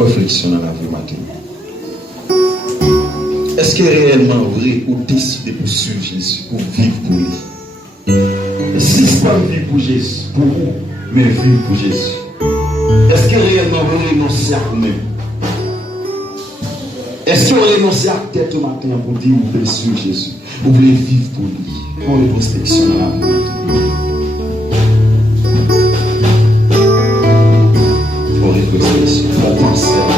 Réflexion dans la vie matin. Est-ce que réellement vrai ou décider pour suivre Jésus, pour vivre pour lui? Et si ce n'est pas vivre pour Jésus, pour vous, mais vivre pour Jésus. Est-ce que réellement vous renoncez à vous-même? Est-ce que vous renoncez à tête au matin pour dire vous voulez suivre Jésus? Vous voulez vivre pour lui? Pour une réflexion dans la vie matin. Pour une réflexion, pour penser à la vie.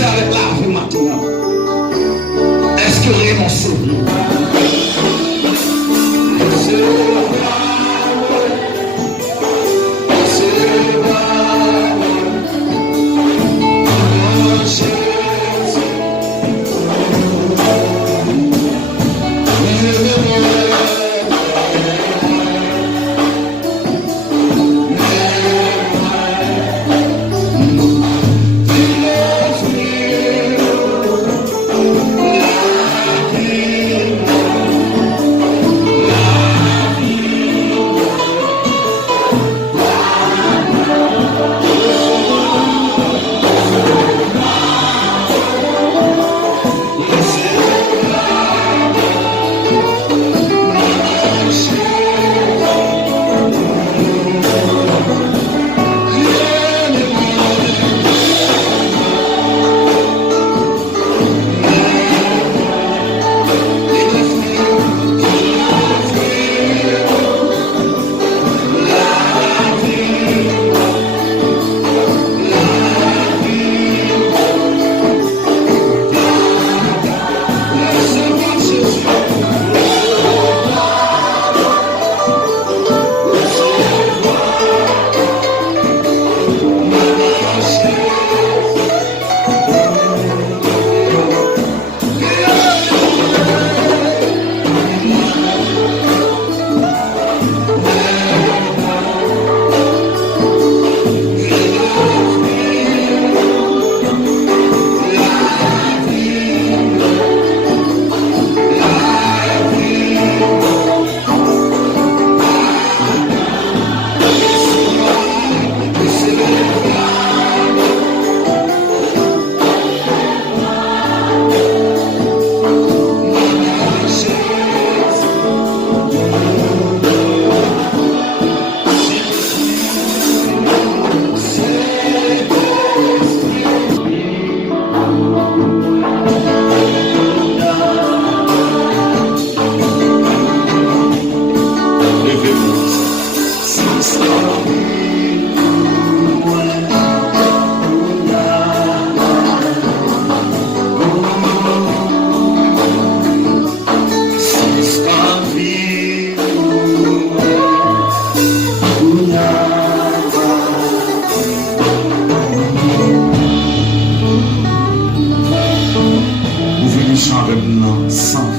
Avec la vie maintenant. Est-ce que réellement c'est vrai?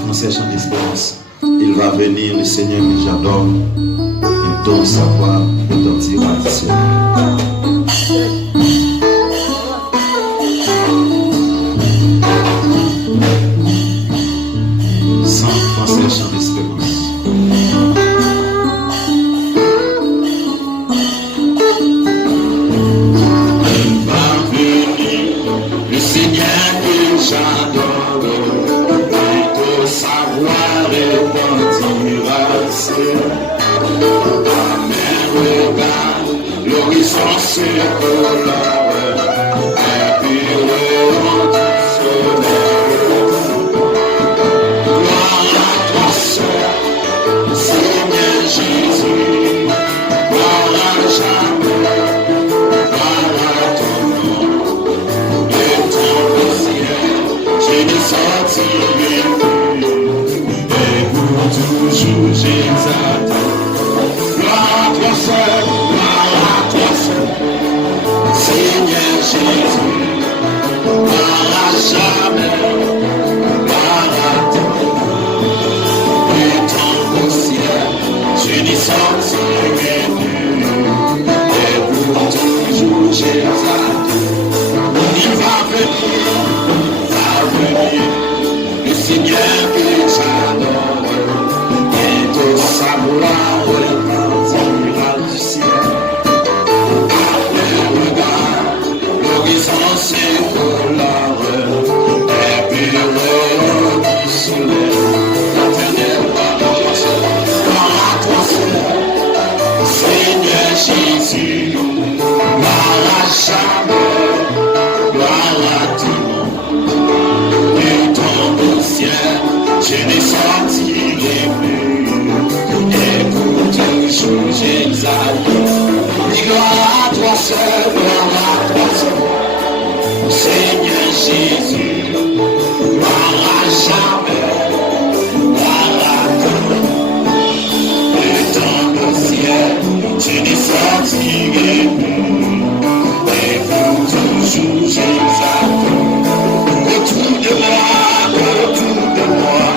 français chant d'espérance. Il va venir, le Seigneur que j'adore, et donne sa voix retentira du ciel. Sans français chant d'espérance. L'horizon se colore et puis le soleil. Gloire à toi seul, Seigneur Jésus, gloire à jamais, gloire à ton nom. De ton ciel, je ne sortirai plus, et pour toujours j'exalte. Gloire à toi seul, Seigneur Jésus, gloire à jamais, gloire à toi. Et ton beau ciel, je n'y sortirai plus, et pour toujours j'exalte. Il va venir, le Seigneur que j'adore, et de sa gloire retentira du ciel. L'horizon se colore et puis le du soleil. L'éternel gloire à toi seul, Seigneur Jésus, gloire à jamais, gloire à ton nom. Et ton beau ciel, je ne sortirai plus, et pour toujours j'exalte. Gloire à toi seul, gloire à toi seul, Seigneur Jésus, gloire à jamais, gloire à toi. Et dans le ciel, je ne sortirai plus, et pour toujours j'exalte. Autour de moi,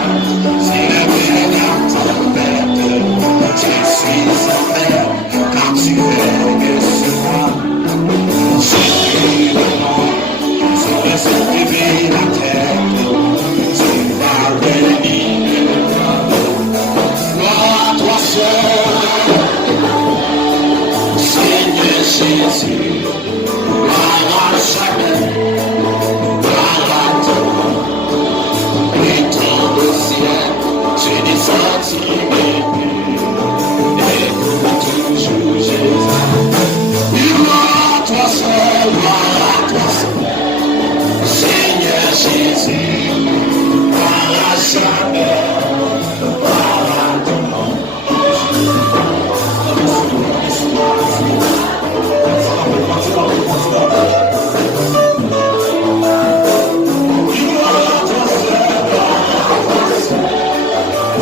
c'est la véritable tempête, je suis en mer, car tu es sur moi. J'ai le monde, je vais soulever la terre, tu vas venir. Gloire à toi seul, Seigneur Jésus, gloire à jamais, gloire à toi. Et ton beau ciel, je ne sortirai plus, et pour toujours j'exalte. Gloire à toi seul, gloire à toi seul, Seigneur Jésus, gloire à jamais, gloire à ton nom.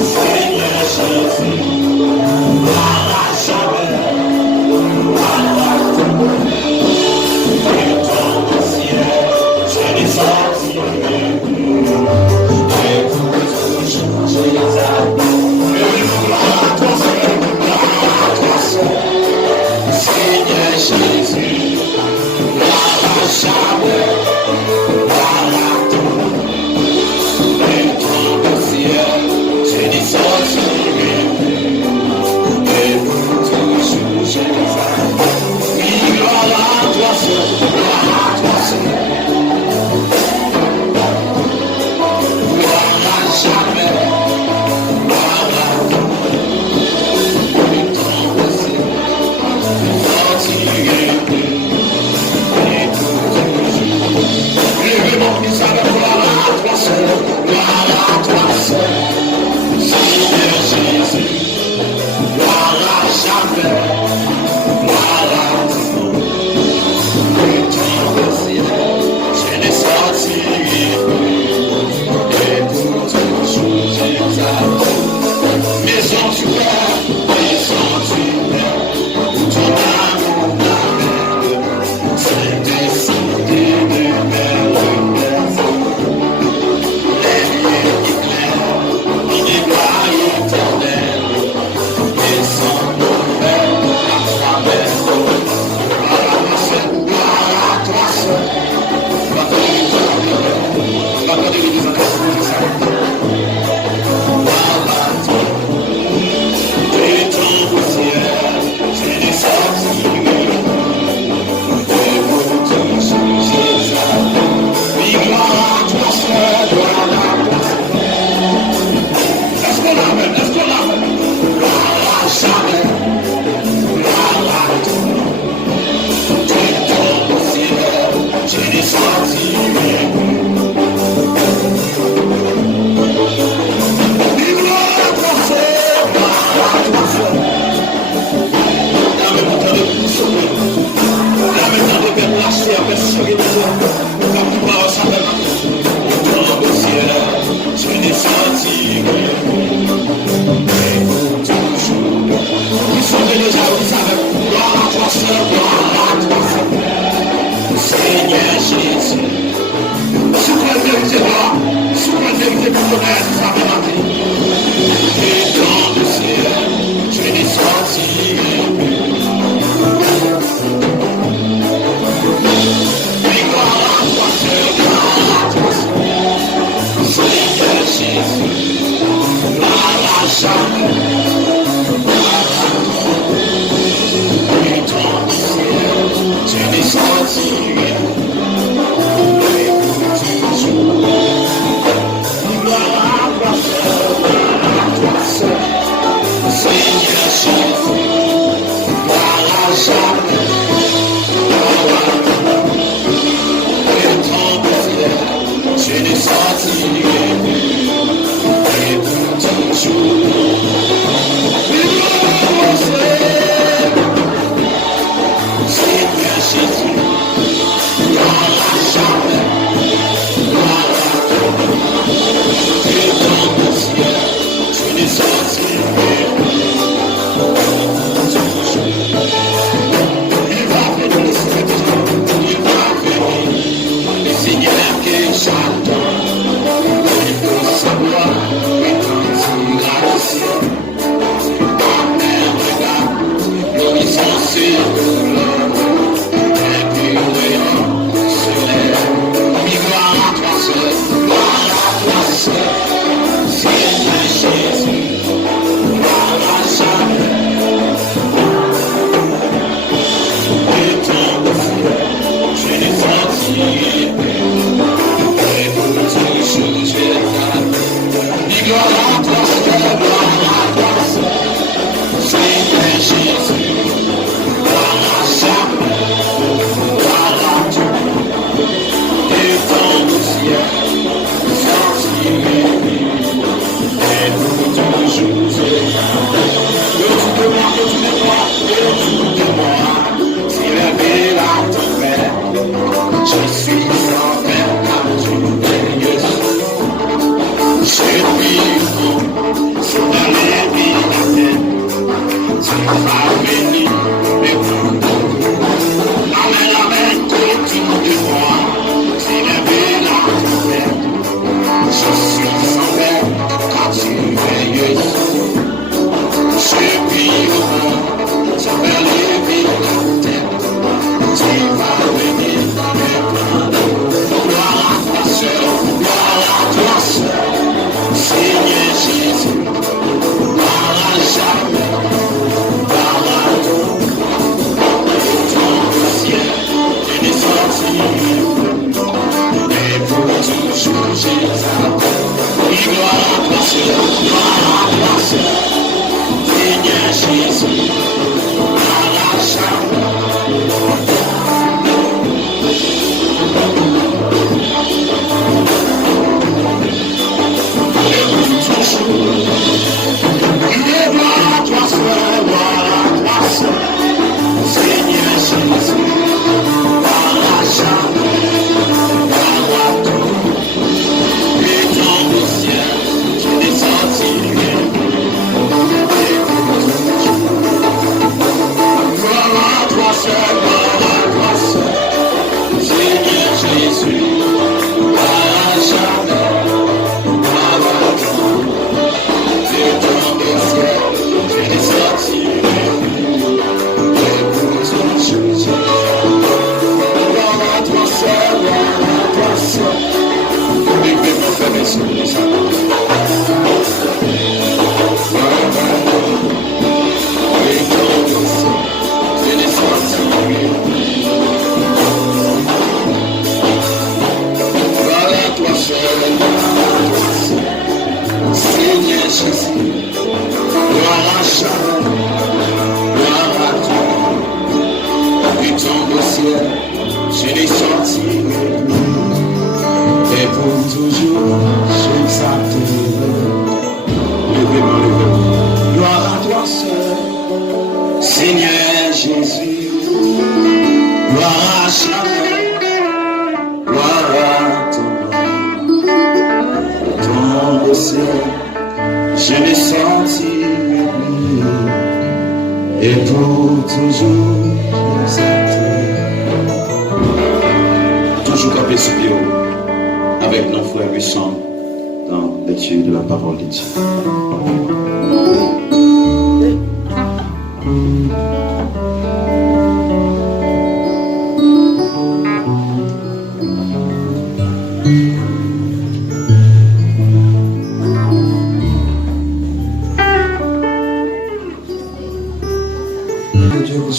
Seigneur Jésus, gloire à jamais, gloire à ton nom. Et ton beau ciel, je ne sortirai plus, et pour toujours j'exalte. Gloire à toi seul, gloire à toi seul, Seigneur Jésus, gloire à jamais, gloire à ton nom. Et ton beau ciel, je ne sortirai plus, et pour toujours j'exalte. Oui, gloire à toi seul, gloire à toi seul, gloire à jamais, gloire à ton nom. Et ton beau ciel, je ne sortirai plus, et pour toujours. Levez mon fils à la gloire à toi seul, gloire à toi seul, Seigneur Jésus, gloire à jamais, gloire à ton nom. Et ton beau ciel, je ne sortirai plus, et pour toujours j'exalte. Maison tu es, où ton amour m'amène, c'est décidé de mes repères. Les lieux éclairent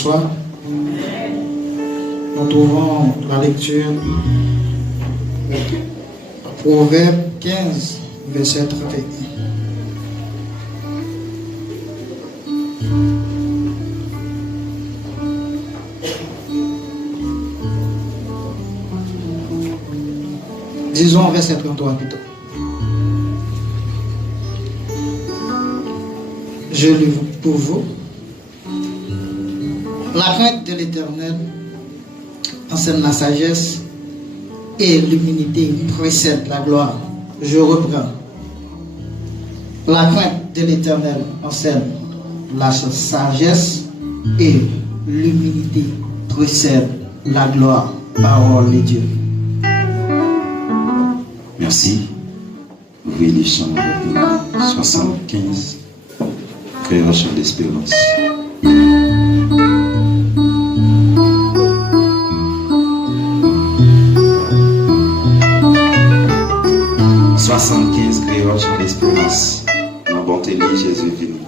s'asseoir. Nous trouvons la lecture Proverbe 15, verset 31. Disons verset 33 plutôt. Je lis pour vous. La crainte de l'Éternel enseigne la sagesse et l'humilité précède la gloire. Je reprends. La crainte de l'Éternel enseigne la sagesse et l'humilité précède la gloire. Parole de Dieu. Merci. Vous voyez les chants 75, Création d'espérance. Création d'espérance. Dans bonté, Jésus venu.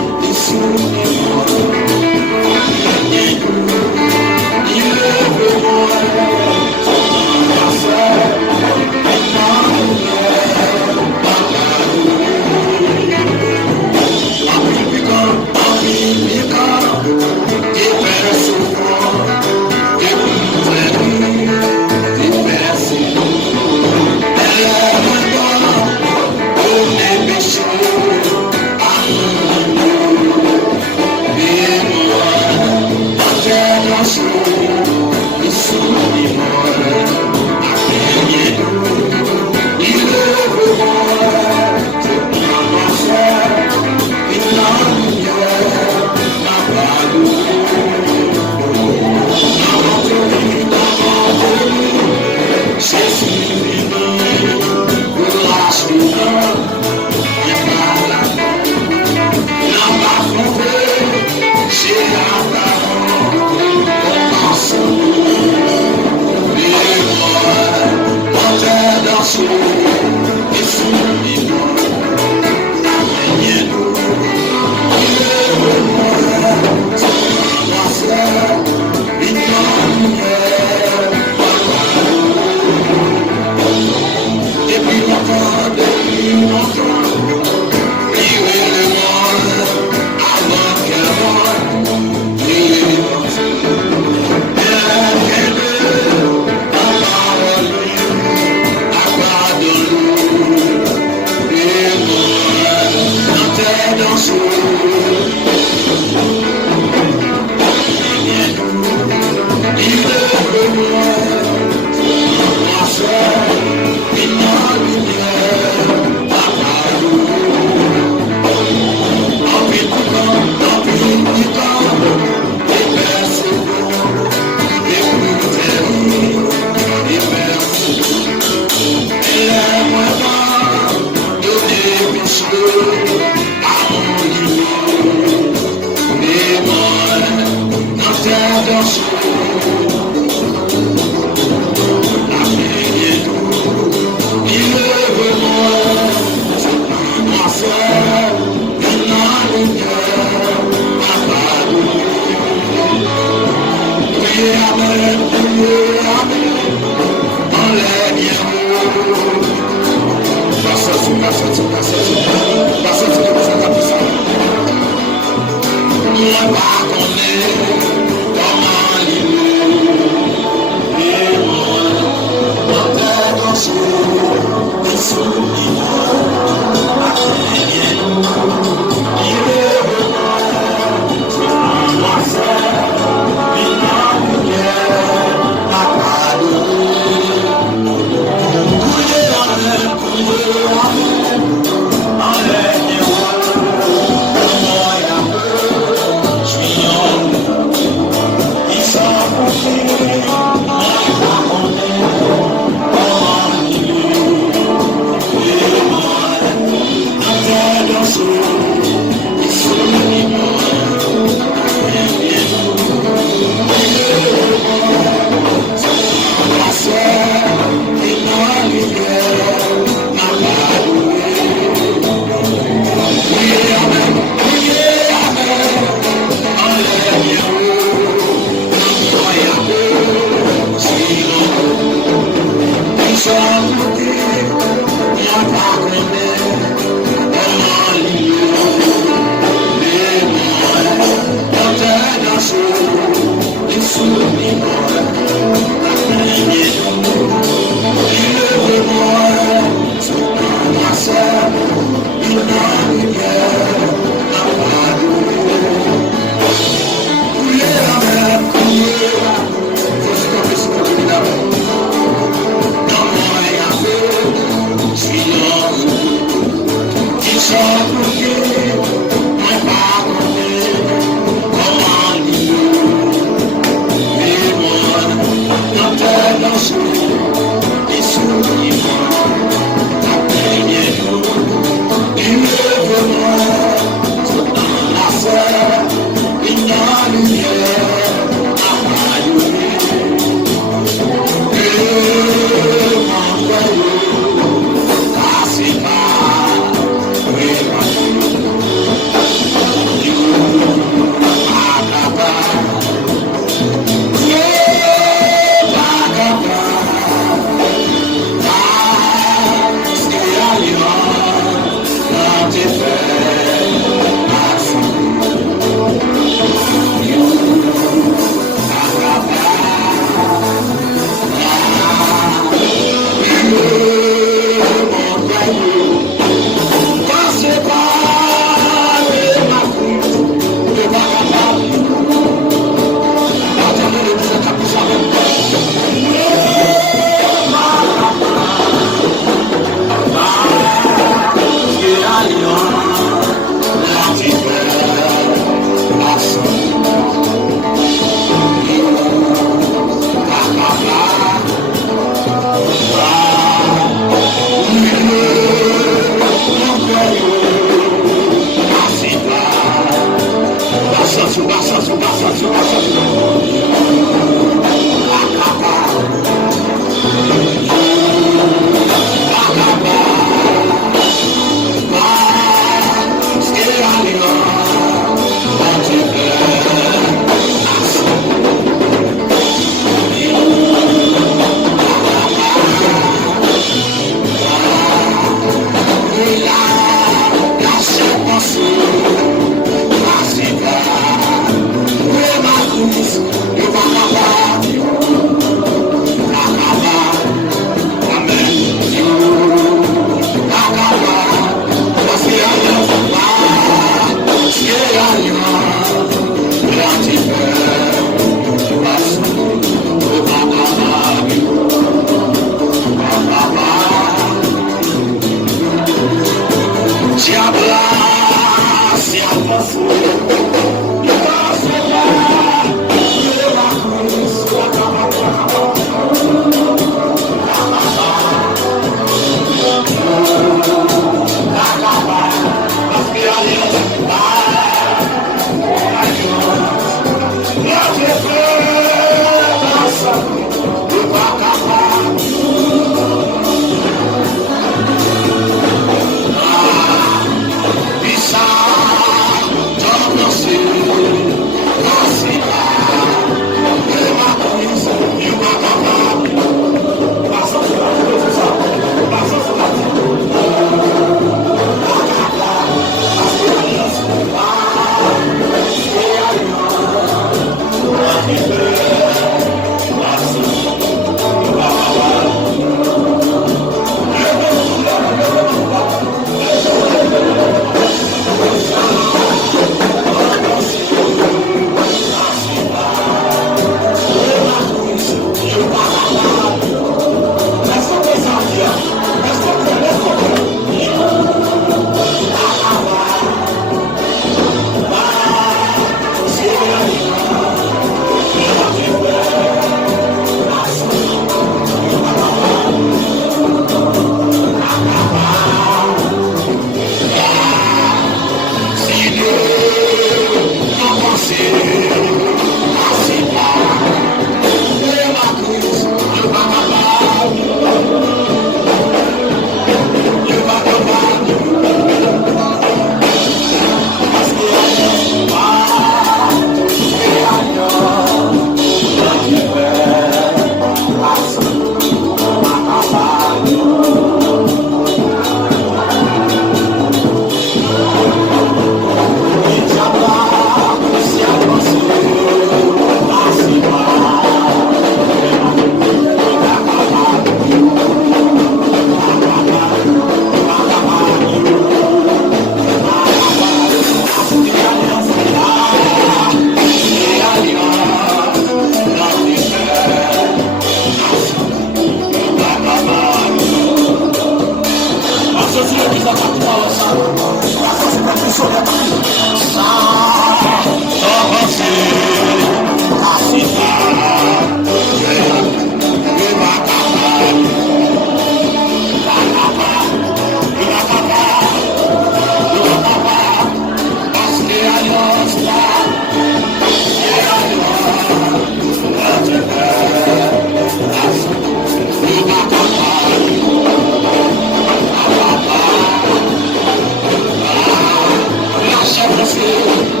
Lâchez-vous,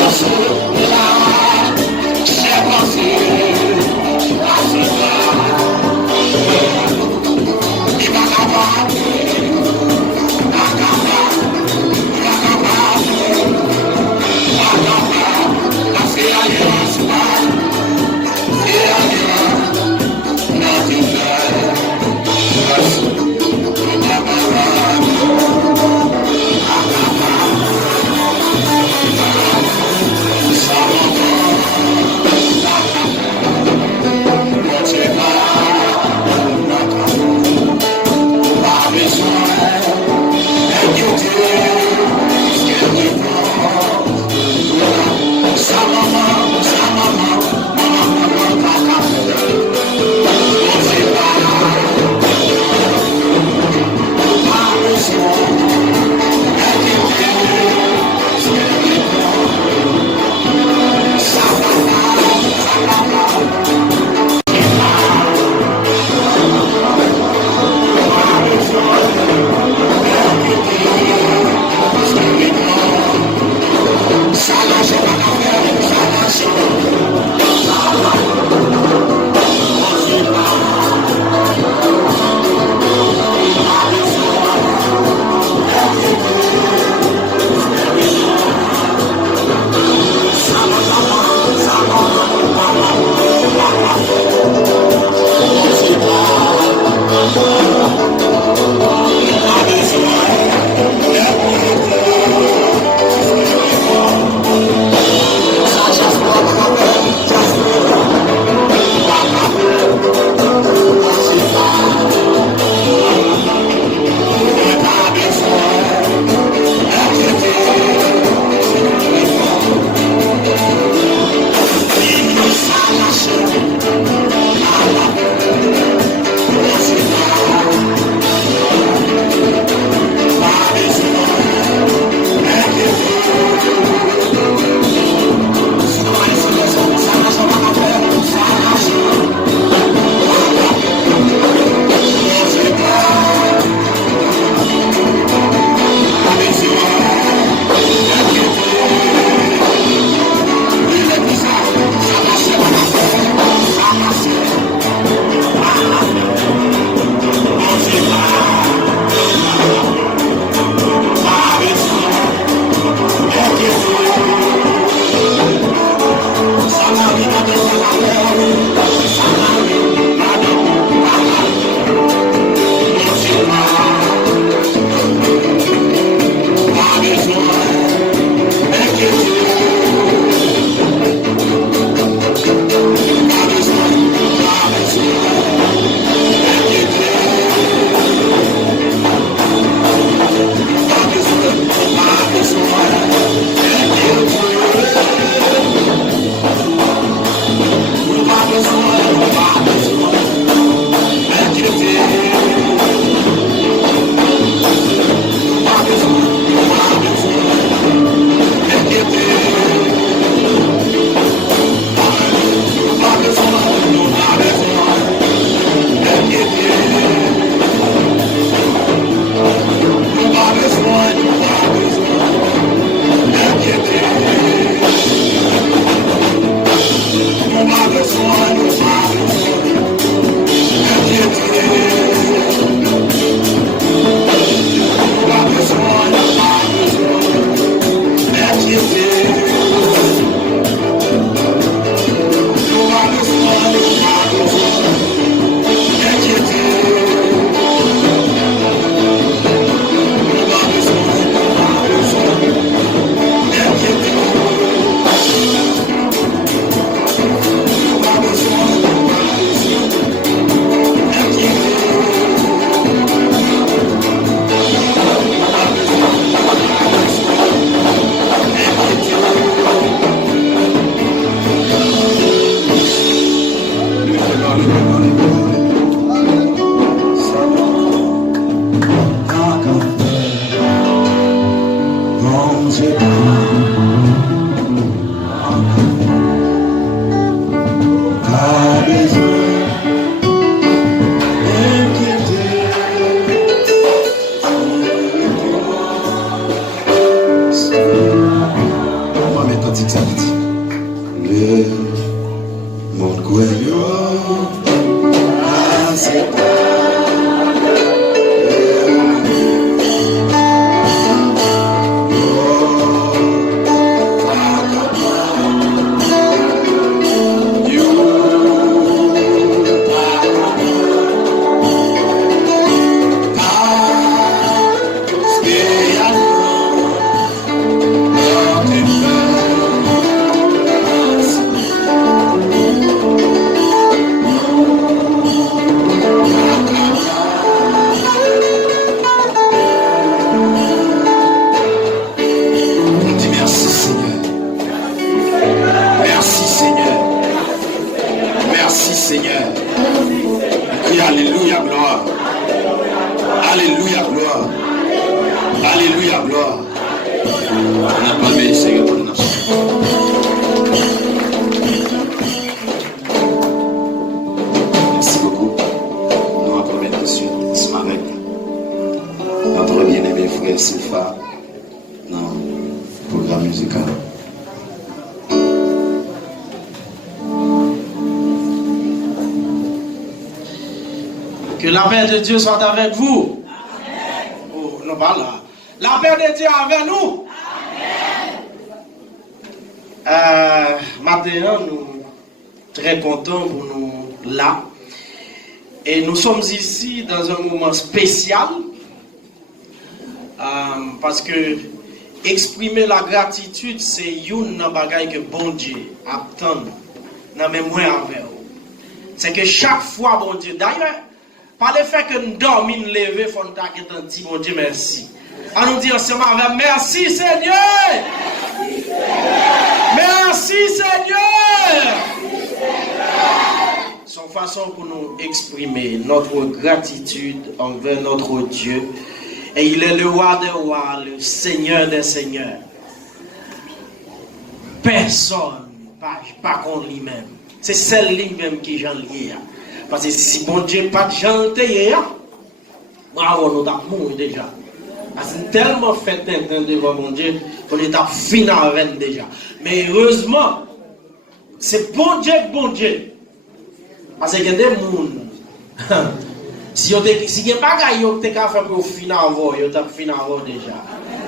lâchez-vous, Que la paix de Dieu soit avec vous. Amen. Oh, non, pas là. La paix de Dieu avec nous. Amen. Maintenant, nous sommes très contents pour nous là. Et nous sommes ici dans un moment spécial. Parce que exprimer la gratitude, c'est une bagaille que bon Dieu attend dans mes moyens avec vous. C'est que chaque fois, bon Dieu, d'ailleurs, par le fait que nous dormons, nous levons, il faut nous dire, bon Dieu, merci. On nous dit ensemble avec merci Seigneur. Merci Seigneur. C'est une façon pour nous exprimer notre gratitude envers notre Dieu. Et il est le roi des rois, le Seigneur des seigneurs. Personne, pas contre lui-même. C'est celle lui-même qui j'en lié. Parce que si bon Dieu pas de gens hier, bravo, nous avons mouru déjà. Parce que tellement fait un devant mon Dieu, qu'on est à finir avec déjà. Mais heureusement, c'est bon Dieu. Parce qu'il y a des gens, si il n'y a pas de gens qui ont fait pour finir avant, ils ont fini avant déjà.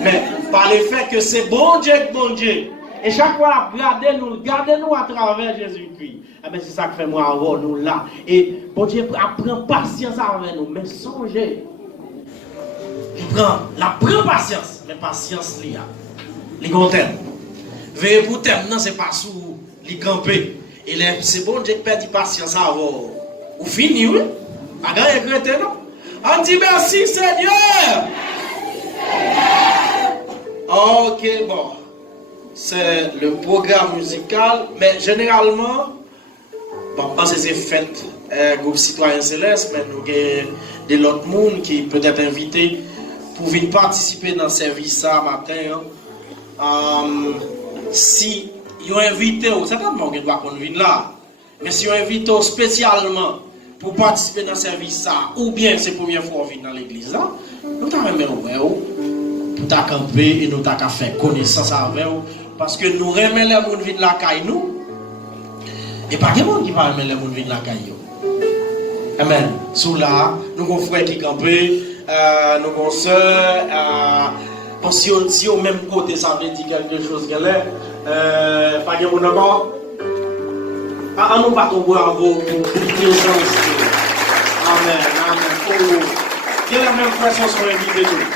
Mais par le fait que c'est bon Dieu. Et chaque fois, gardez-nous à travers Jésus-Christ. Eh bien, c'est ça que fait moi avoir nous là. Et bon Dieu prend patience avec nous. Mais songez, la patience. Mais patience, les thème. Veillez pour thème, non, c'est pas sous les camper. Et c'est bon Dieu qui perd patience à avoir. Ou fini, oui? A gagné regretter, non? On dit merci Seigneur. Ok, bon. C'est le programme musical, mais généralement, bon, parce que c'est fait groupe Citoyen Céleste, mais nous avons des autres monde qui peut être invité pour venir participer dans le service ça matin. Si ils ont invité, certainement qu'ils doivent venir là, mais si ils ont invité spécialement pour participer dans le service ça, ou bien c'est la première fois qu'ils viennent dans l'église là, nous avons pour ta camper et nous avons fait connaissance avec vous. Parce que nous remettons les gens qui viennent de la caille nous. Et pas de monde qui va remettre les gens qui viennent de la caille. Amen. Sous là, nous avons frère qui campent, nous avons soeur. Si au même côté ça veut dire quelque chose qu'elle est, pas de monde encore. Nous pas tomber en vous pour présence. Amen. Amen. Quelle est la même façon sur l'invité tout?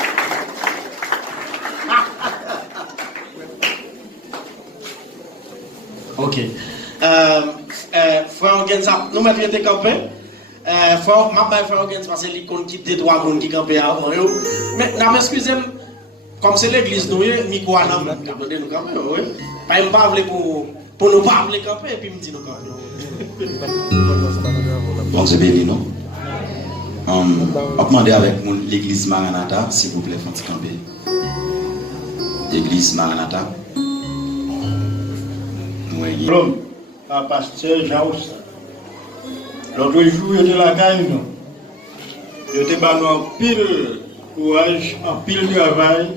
Ok. Frère Orgenza, nous mettons des campés. Frère Orgenza, parce que l'icône qui était trois personnes qui campaient avant. Mais, excusez-moi, comme c'est l'église, nous, Nico a nous camper, oui. Pas me parler pour nous parler camper, et puis me dire nous camper. Bon, c'est béni, non? On va demander avec l'église Maranatha, s'il vous plaît, faut camper. L'église Maranatha. L'homme, à pasteur Jaous. L'autre jour, il était la caille, non? Il était en pile courage, en pile travail,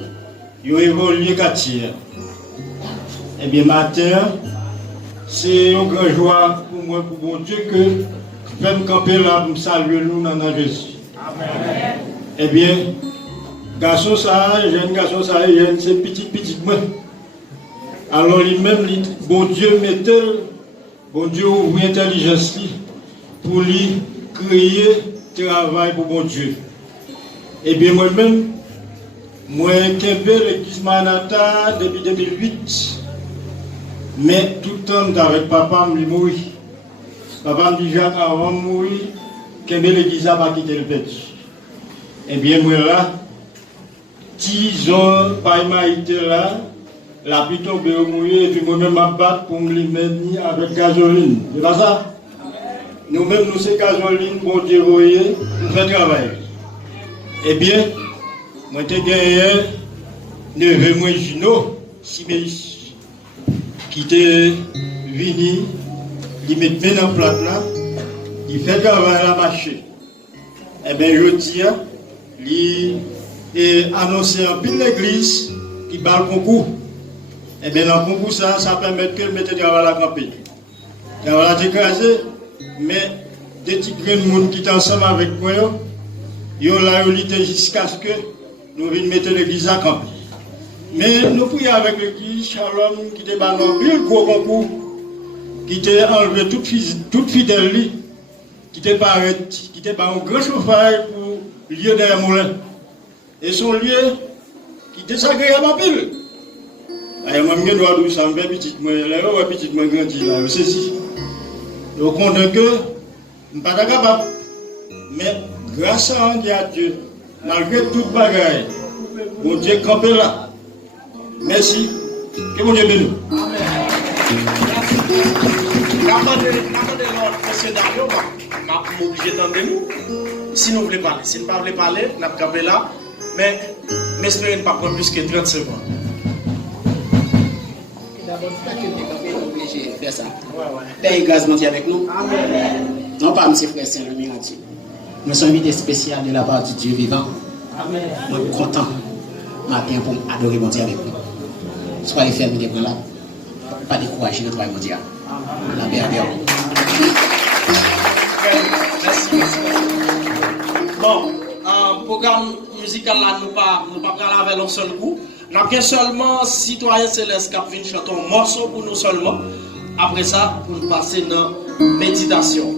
il a évolué quartier. Eh bien, matin, c'est une grande joie pour moi, pour mon Dieu, que fais camper là pour saluer nous dans la Jésus. Eh bien, garçon ça, jeune garçon ça, c'est petit moi. Alors lui-même, bon Dieu mettait, bon Dieu ouvre l'intelligence pour lui créer travail pour bon Dieu. Eh bien moi-même, moi j'ai l'église Manata depuis 2008, mais tout le temps avec papa me mourir. Papa me dit Jacques avant de mourir, j'ai l'église n'a pas quitté le petit. Eh bien moi là, 10 ans, par maïté là, la pluie tombée au mouillé, et puis moi-même je battre pour me mener avec gasoline. C'est pas ça? Nous-mêmes, nous c'est gasoline, bon Dieu, nous faisons travail. Eh bien, moi j'ai gagné neveu moi Juno, Siméis, qui était venu, il met bien en plate là, il fait travail à la marché. Eh bien, je dis, il a annoncé en pile l'église qui bat le concours. Eh bien, dans le concours, ça permet que le mettre travail à la campagne. Travail à écraser, mais des petits gens qui sont ensemble avec moi, ils ont la réalité jusqu'à ce que nous venions mettre l'église à camp. Mais nous prions avec l'église, Shalom, qui était dans un gros concours, qui était enlevé toute fidèle, qui était un grand chauffage pour lieu derrière moulin. Et son lieu qui était désagréable à pile. Je me suis dit, ça me fait petit, moi grandi là, c'est si. Donc on dit que je ne suis pas capable. Mais grâce à Dieu, malgré toute bagaille, mon Dieu campé là. Merci. Que mon Dieu bénisse. Je suis obligé d'entendre nous. Si nous voulons parler, si nous ne voulons pas parler, nous avons campé là. Mais j'espère ne pas prendre plus que 30 secondes. D'abord, c'est pas que tu es obligé de faire ça. Père, grâce mentir avec nous. Amen. Non pas, M. Frère Saint-Louis Dieu. Nous sommes invités spéciaux de la part du Dieu vivant. Amen. Nous sommes contents matin pour adorer mon Dieu avec nous. Soyez fermés des bras là. Pas décourager notre travail mondial. La paix avec vous. Merci. Bon, programme musical là, nous pas parler avec un seul coup. Nous avons seulement citoyen céleste qui vient chanter un morceau pour nous seulement. Après ça, pour nous passer dans la méditation.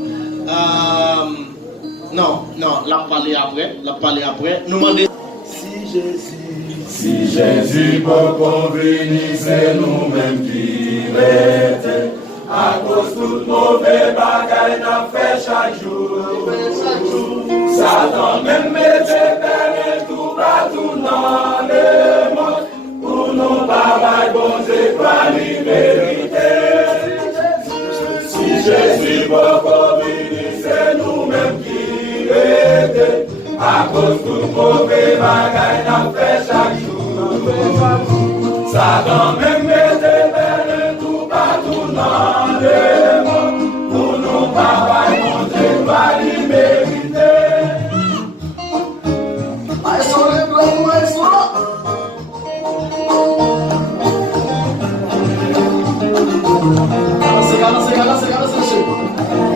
Non, la parler après. Nous demandons. Si Jésus peut venir, c'est nous-mêmes qui l'étions. À cause tout mauvais bagaille n'a fait chaque jour. Satan même mettait permis tout partout dans le monde. Pour nous bagaille bon Dieu pas lui vérité. Si Jésus peut venir, c'est nous-mêmes qui l'étions. À cause tout mauvais bagaille n'a fait chaque jour. Satan même mettait permis tout partout dans le monde. Pour nous bagaille bon Dieu pas lui vérité.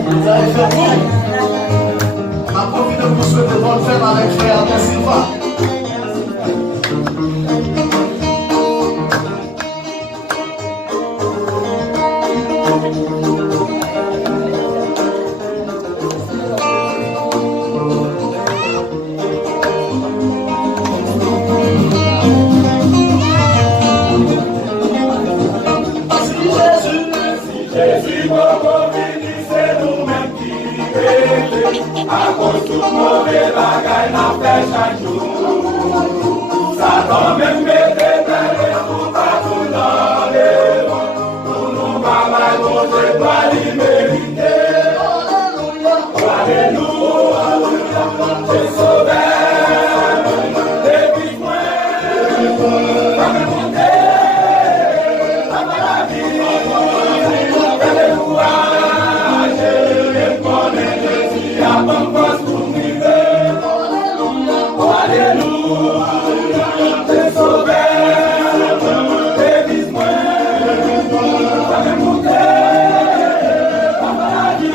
Vous avez fait tout. Ma profite de vous souhaiter bonne fête avec frère Da Silva. À cause tout mauvais bagaille n'a fait chaque jour. Satan même mettait permis tout partout dans le monde. Pour nous bagaille bon Dieu pas lui mériter. Alléluia, alléluia, Dieu sauveur. Depuis moi, pas me monter, pas la vie. Alléluia, je connais Jésus à mon poste pour vivre. Alléluia, Dieu sauveur. Depuis moi, pas me monter, pas la vie.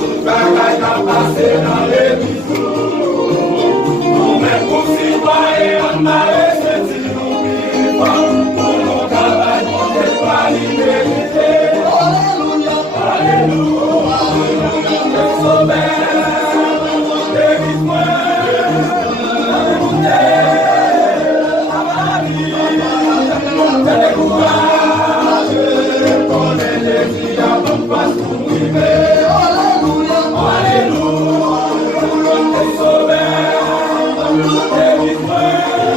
tout bagage à passer dans l'église. Nous-mêmes pour citoyens, on a laissé nous vivre. Pour nos travail, on n'est pas libéré. Alléluia, alléluia, alléluia, sauvé. L'église-moi, alléluia, alléluia, courage. Connais Jésus, avant pas tout priver. Alléluia, alléluia, sauvé. L'église-moi, alléluia.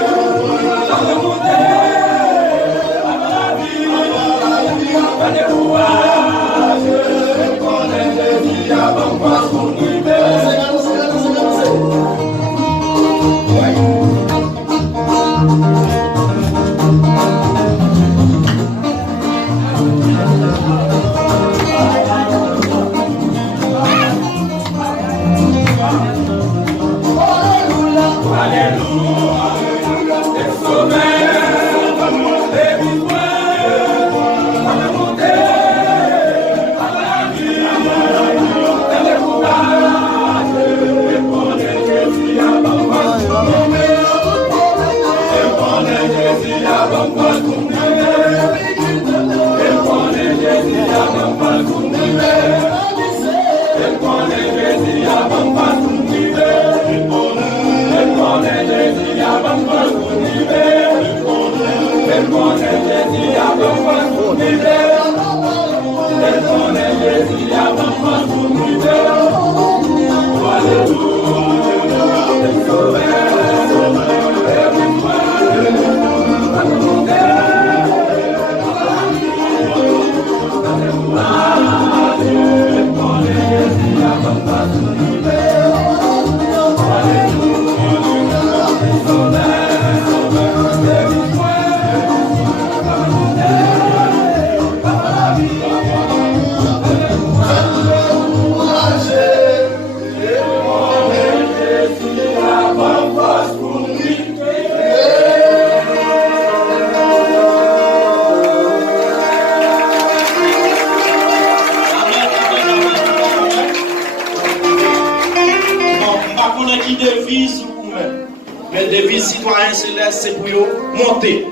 Qui devise ou même. Mais devise citoyen céleste, c'est pour monter.